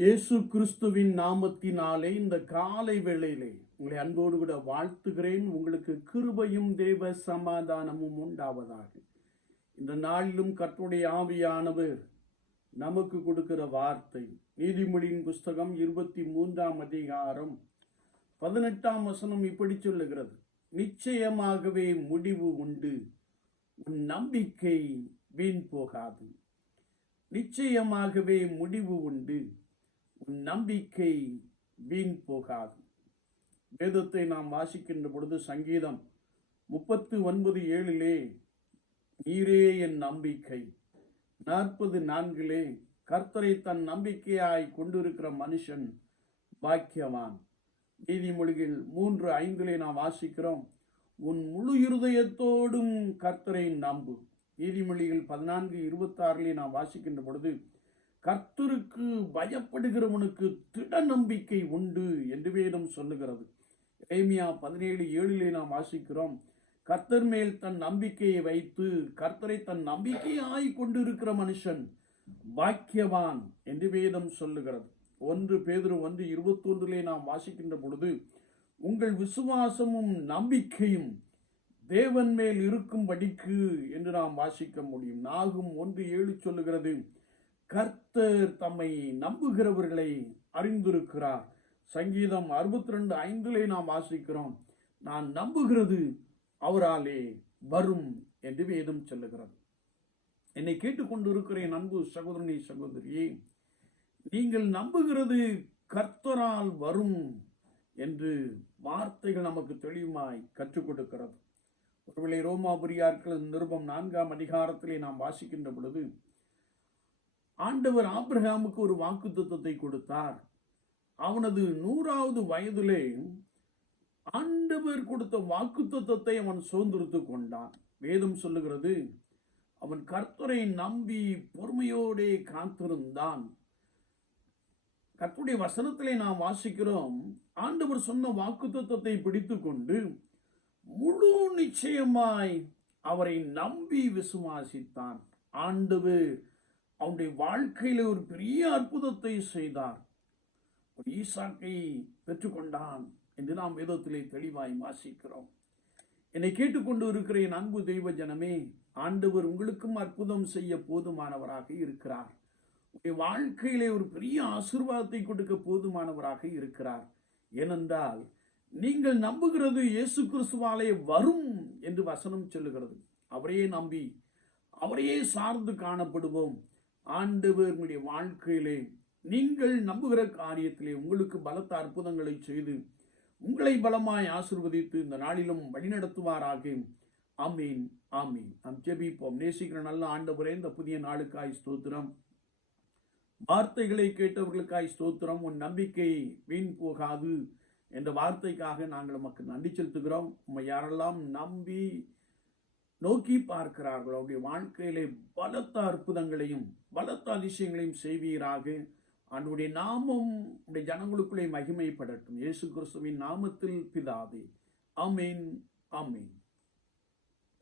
இயேசு கிறிஸ்துவின் நாமத்தினாலே இந்த காலை வேளையிலே உங்களை அன்போடு கூட வாழ்த்துகிறேன். உங்களுக்கு கிருபையும் தேவ சமாதானமும் உண்டாவதாக. இந்த நாளிலும் கற்றுடைய ஆவியானவர் நமக்கு கொடுக்கிற வார்த்தை நீதிமொழியின் புஸ்தகம் இருபத்தி மூன்றாம் அதிகாரம் பதினெட்டாம் வசனம் இப்படி சொல்லுகிறது. நிச்சயமாகவே முடிவு உண்டு. உன் நம்பிக்கை வீண் போகாது. நிச்சயமாகவே முடிவு உண்டு. உன் நம்பிக்கை வீண் போகாது. வேதத்தை நாம் வாசிக்கின்ற பொழுது சங்கீதம் முப்பத்து ஒன்பது ஏழிலே நீரே என் நம்பிக்கை. நாற்பது நான்கிலே கர்த்தரை தன் நம்பிக்கையாய் கொண்டிருக்கிற மனுஷன் பாக்கியவான். நீதிமொழிகள் மூன்று ஐந்திலே நாம் வாசிக்கிறோம் உன் முழு இருதயத்தோடும் கர்த்தரை நம்பு. நீதிமொழிகள் பதினான்கு இருபத்தாறிலே நாம் வாசிக்கின்ற பொழுது கர்த்தருக்கு பயப்படுகிறவனுக்கு திட நம்பிக்கை உண்டு என்று வேதம் சொல்லுகிறது. ஏமியா பதினேழு ஏழிலே நாம் வாசிக்கிறோம். கர்த்தர் மேல் தன் நம்பிக்கையை வைத்து கர்த்தரை தன் நம்பிக்கையாய் கொண்டிருக்கிற மனுஷன் பாக்கியவான் என்று வேதம் சொல்லுகிறது. ஒன்று பேதரு ஒன்று இருபத்தொன்றிலே நாம் வாசிக்கின்ற பொழுது உங்கள் விசுவாசமும் நம்பிக்கையும் தேவன் மேல் இருக்கும்படிக்கு என்று நாம் வாசிக்க முடியும். நாகும் ஒன்று ஏழு சொல்லுகிறது கர்த்தர் தம்மை நம்புகிறவர்களை அறிந்திருக்கிறார். சங்கீதம் அறுபத்தி ரெண்டு ஐந்திலே நாம் வாசிக்கிறோம். நான் நம்புகிறது அவராலே வரும் என்று வேதம் சொல்லுகிறது. என்னை கேட்டுக்கொண்டிருக்கிறேன் அன்பு சகோதரனி சகோதரியே நீங்கள் நம்புகிறது கர்த்தரால் வரும் என்று வார்த்தைகள் நமக்கு தெளிவாய் கற்றுக் கொடுக்கிறது. ஒருவேளை ரோமாபுரியார்கள் நிருபம் நான்காம் அதிகாரத்திலே நாம் வாசிக்கின்ற பொழுது ஆண்டவர் ஆப்ரஹாமுக்கு ஒரு வாக்கு தத்துவத்தை கொடுத்தார். அவனது நூறாவது வயதிலே ஆண்டவர் கொடுத்த வாக்கு தத்துவத்தை அவன் சுதந்திரத்து கொண்டான். வேதம் சொல்லுகிறது அவன் கர்த்தரை நம்பி பொறுமையோடே காத்திருந்தான். கர்த்தருடைய வசனத்திலே நாம் வாசிக்கிறோம் ஆண்டவர் சொன்ன வாக்கு தத்துவத்தை பிடித்து கொண்டு முழு நிச்சயமாய் அவரை நம்பி விசுவாசித்தான். ஆண்டவர் அவனுடைய வாழ்க்கையில் ஒரு பெரிய அற்புதத்தை செய்தார் ஒரு ஈசாக்கை பெற்றுக்கொண்டான் என்று நாம் வேதத்திலே தெளிவாய் வாசிக்கிறோம். என்னை கேட்டுக்கொண்டு இருக்கிற என் அன்பு தெய்வ ஜனமே ஆண்டவர் உங்களுக்கும் அற்புதம் செய்ய போதுமானவராக இருக்கிறார். உங்களுடைய வாழ்க்கையிலே ஒரு பெரிய ஆசிர்வாதத்தை கொடுக்க போதுமானவராக இருக்கிறார். ஏனென்றால் நீங்கள் நம்புகிறது இயேசு கிறிஸ்துவாலே வரும் என்று வசனம் சொல்லுகிறது. அவரையே நம்பி அவரையே சார்ந்து காணப்படுவோம். ஆண்டவர்களுடைய வாழ்க்கையிலே நீங்கள் நம்புகிற காரியத்திலே உங்களுக்கு பலத்த அற்புதங்களை செய்து உங்களை பலமாய் ஆசிர்வதித்து இந்த நாளிலும் வழிநடத்துவாராக. ஆமீன் ஆமீன். நாம் ஜெபிப்போம். நேசிக்கிற நல்ல ஆண்டவரே இந்த புதிய நாளுக்காய் ஸ்தோத்திரம். வார்த்தைகளை கேட்டவர்களுக்காய் ஸ்தோத்திரம். உன் நம்பிக்கை வீண் போகாது. என்ற வார்த்தைக்காக நாங்கள் நமக்கு நன்றி செலுத்துகிறோம். உண்மை யாரெல்லாம் நம்பி நோக்கி பார்க்கிறார்கள் அவருடைய வாழ்க்கையிலே பலத்த அற்புதங்களையும் பலத்த அதிசயங்களையும் செய்வீராக. அவனுடைய நாமம் உடைய ஜனங்களுக்குள்ளே மகிமைப்படட்டும். இயேசு கிறிஸ்துவின் நாமத்தில் பிதாவே. அமீன் அமீன்